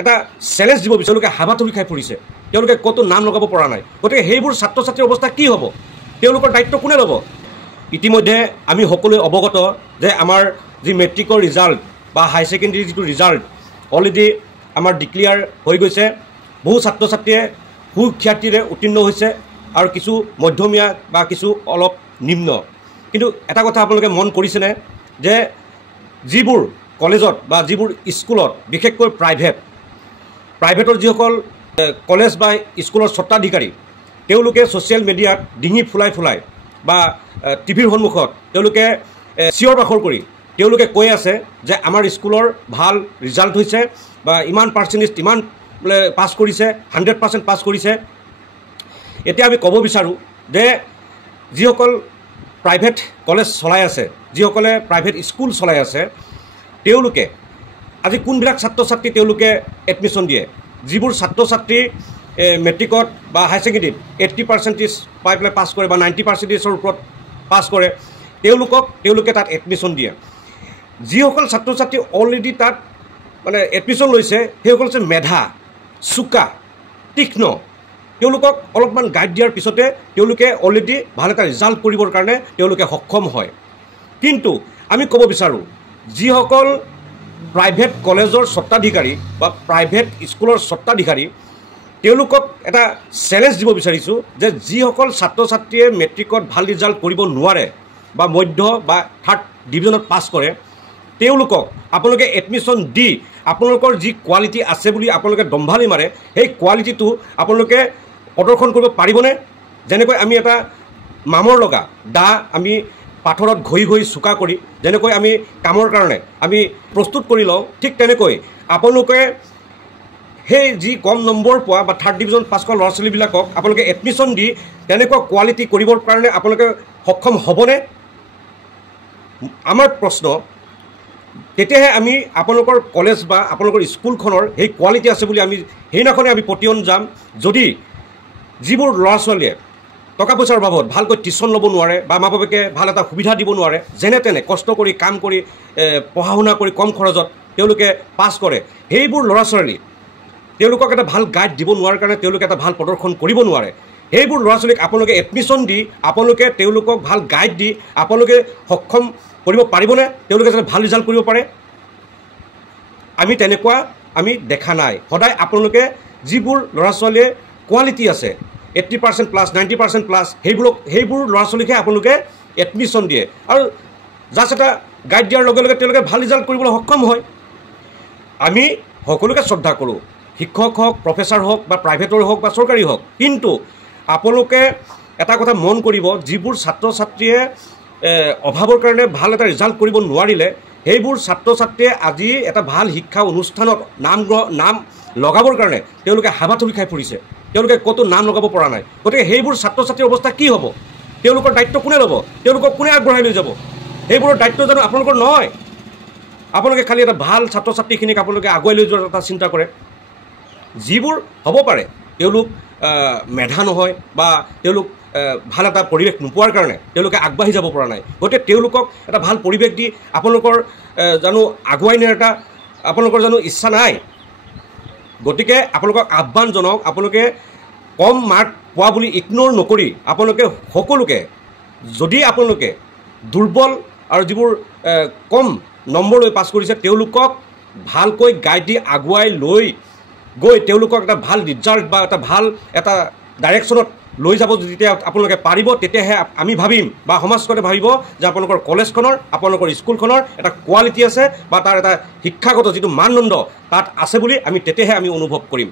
এটা চেলেঞ্জ দিব বিচাৰে তেওঁলোকে হাবাথুৰি খাই ফুৰিছে তেওঁলোকে ক'তো নাম লগাব পৰা নাই গতিকে সেইবোৰ ছাত্ৰ ছাত্ৰীৰ অৱস্থা কি হ'ব তেওঁলোকৰ দায়িত্ব কোনে ল'ব ইতিমধ্যে আমি সকলোৱে অৱগত যে আমাৰ যি মেট্ৰিকৰ ৰিজাল্ট বা হাই ছেকেণ্ডেৰী যিটো ৰিজাল্ট অলৰেডি আমাৰ ডিক্লিয়াৰ হৈ গৈছে বহু ছাত্ৰ ছাত্ৰীয়ে সুখ্যাতিৰে উত্তীৰ্ণ হৈছে আৰু কিছু মধ্যমীয়া বা কিছু অলপ নিম্ন কিন্তু এটা কথা আপোনালোকে মন কৰিছেনে যে যিবোৰ কলেজত বা যিবোৰ স্কুলত বিশেষকৈ প্ৰাইভেটৰ যিসকল কলেজ বা স্কুলৰ স্বত্বাধিকাৰী তেওঁলোকে ছ'চিয়েল মিডিয়াত ডিঙি ফুলাই বা টিভিৰ সন্মুখত তেওঁলোকে চিঞৰ বাখৰ কৰি তেওঁলোকে কৈ আছে যে আমাৰ স্কুলৰ ভাল ৰিজাল্ট হৈছে বা ইমান পাৰ্চেণ্টেজ ইমান পাছ কৰিছে 100% পাছ কৰিছে এতিয়া আমি ক'ব বিচাৰোঁ যে যিসকল প্ৰাইভেট কলেজ চলাই আছে যিসকলে প্ৰাইভেট স্কুল চলাই আছে তেওঁলোকে আজি কোনবিলাক ছাত্ৰ ছাত্ৰী তেওঁলোকে এডমিশ্যন দিয়ে যিবোৰ ছাত্ৰ ছাত্ৰী মেট্ৰিকত বা হাই ছেকেণ্ডেৰীত 80% পাই পেলাই পাছ কৰে বা 90%ৰ ওপৰত পাছ কৰে তেওঁলোকে তাত এডমিশ্যন দিয়ে যিসকল ছাত্ৰ ছাত্ৰী অলৰেডি তাত মানে এডমিশ্যন লৈছে সেইসকল হৈছে মেধা চোকা তীক্ষ্ণ তেওঁলোকক অলপমান গাইড দিয়াৰ পিছতে তেওঁলোকে অলৰেডি ভাল এটা ৰিজাল্ট কৰিবৰ কাৰণে তেওঁলোকে সক্ষম হয় কিন্তু আমি ক'ব বিচাৰোঁ যিসকল প্ৰাইভেট কলেজৰ স্বত্বাধিকাৰী বা প্ৰাইভেট স্কুলৰ স্বত্বাধিকাৰী তেওঁলোকক এটা চেলেঞ্জ দিব বিচাৰিছোঁ যে যিসকল ছাত্ৰ ছাত্ৰীয়ে মেট্ৰিকত ভাল ৰিজাল্ট কৰিব নোৱাৰে বা মধ্য বা থাৰ্ড ডিভিজনত পাছ কৰে তেওঁলোকক আপোনালোকে এডমিশ্যন দি আপোনালোকৰ যি কোৱালিটি আছে বুলি আপোনালোকে দম্ভালি মাৰে সেই কোৱালিটিটো আপোনালোকে প্ৰদৰ্শন কৰিব পাৰিবনে যেনেকৈ আমি এটা মামৰ লগা দা আমি পাথৰত ঘঁহি চোকা কৰি যেনেকৈ আমি কামৰ কাৰণে আমি প্ৰস্তুত কৰি লওঁ ঠিক তেনেকৈ আপোনালোকে সেই যি কম নম্বৰ পোৱা বা থাৰ্ড ডিভিজন পাছ কৰা ল'ৰা ছোৱালীবিলাকক আপোনালোকে এডমিশ্যন দি তেনেকুৱা কোৱালিটি কৰিবৰ কাৰণে আপোনালোকে সক্ষম হ'বনে আমাৰ প্ৰশ্ন তেতিয়াহে আমি আপোনালোকৰ কলেজ বা আপোনালোকৰ স্কুলখনৰ সেই কোৱালিটি আছে বুলি আমি সেইদিনাখনে আমি প্ৰতিয়ন যাম যদি যিবোৰ ল'ৰা ছোৱালীয়ে টকা পইচাৰ অভাৱত ভালকৈ টিউশ্যন ল'ব নোৱাৰে বা মা বাপেকে ভাল এটা সুবিধা দিব নোৱাৰে যেনে তেনে কষ্ট কৰি কাম কৰি পঢ়া শুনা কৰি কম খৰচত তেওঁলোকে পাছ কৰে সেইবোৰ ল'ৰা ছোৱালী তেওঁলোকক এটা ভাল গাইড দিব নোৱাৰাৰ কাৰণে তেওঁলোকে এটা ভাল প্ৰদৰ্শন কৰিব নোৱাৰে সেইবোৰ ল'ৰা ছোৱালীক আপোনালোকে এডমিশ্যন দি আপোনালোকে তেওঁলোকক ভাল গাইড দি আপোনালোকে সক্ষম কৰিব পাৰিবনে তেওঁলোকে যাতে ভাল ৰিজাল্ট কৰিব পাৰে আমি তেনেকুৱা আমি দেখা নাই সদায় আপোনালোকে যিবোৰ ল'ৰা ছোৱালীয়ে কোৱালিটি আছে 80% প্লাছ 90% প্লাছ সেইবোৰ ল'ৰা ছোৱালীকহে আপোনালোকে এডমিশ্যন দিয়ে আৰু জাষ্ট এটা গাইড দিয়াৰ লগে লগে তেওঁলোকে ভাল ৰিজাল্ট কৰিবলৈ সক্ষম হয় আমি সকলোকে শ্ৰদ্ধা কৰোঁ শিক্ষক হওক প্ৰফেচাৰ হওক বা প্ৰাইভেটৰ হওক বা চৰকাৰী হওক কিন্তু আপোনালোকে এটা কথা মন কৰিব যিবোৰ ছাত্ৰ ছাত্ৰীয়ে অভাৱৰ কাৰণে ভাল এটা ৰিজাল্ট কৰিব নোৱাৰিলে সেইবোৰ ছাত্ৰ ছাত্ৰীয়ে আজি এটা ভাল শিক্ষা অনুষ্ঠানত নাম লগাবৰ কাৰণে তেওঁলোকে হাবাথুৰি খাই ফুৰিছে তেওঁলোকে ক'তো নাম লগাব পৰা নাই গতিকে সেইবোৰ ছাত্ৰ ছাত্ৰীৰ অৱস্থা কি হ'ব তেওঁলোকৰ দায়িত্ব কোনে ল'ব তেওঁলোকক কোনে আগবঢ়াই লৈ যাব সেইবোৰৰ দায়িত্ব জানো আপোনালোকৰ নহয় আপোনালোকে খালি এটা ভাল ছাত্ৰ ছাত্ৰীখিনিক আপোনালোকে আগুৱাই লৈ যোৱাৰ এটা চিন্তা কৰে যিবোৰ হ'ব পাৰে তেওঁলোক মেধা নহয় বা তেওঁলোক ভাল এটা পৰিৱেশ নোপোৱাৰ কাৰণে তেওঁলোকে আগবাঢ়ি যাব পৰা নাই গতিকে তেওঁলোকক এটা ভাল পৰিৱেশ দি আপোনালোকৰ জানো আগুৱাই নিয়াৰ এটা আপোনালোকৰ জানো ইচ্ছা নাই গতিকে আপোনালোকক আহ্বান জনাওক আপোনালোকে কম মাৰ্ক পোৱা বুলি ইগনোৰ নকৰি আপোনালোকে সকলোকে যদি আপোনালোকে দুৰ্বল আৰু যিবোৰ কম নম্বৰ লৈ পাছ কৰিছে তেওঁলোকক ভালকৈ গাইড দি আগুৱাই লৈ গৈ তেওঁলোকক এটা ভাল ৰিজাল্ট বা এটা ভাল এটা ডাইৰেকশ্যনত লৈ যাব যেতিয়া আপোনালোকে পাৰিব তেতিয়াহে আমি ভাবিম বা সমাজখনে ভাবিব যে আপোনালোকৰ কলেজখনৰ আপোনালোকৰ স্কুলখনৰ এটা কোৱালিটি আছে বা তাৰ এটা শিক্ষাগত যিটো মানদণ্ড তাত আছে বুলি আমি তেতিয়াহে আমি অনুভৱ কৰিম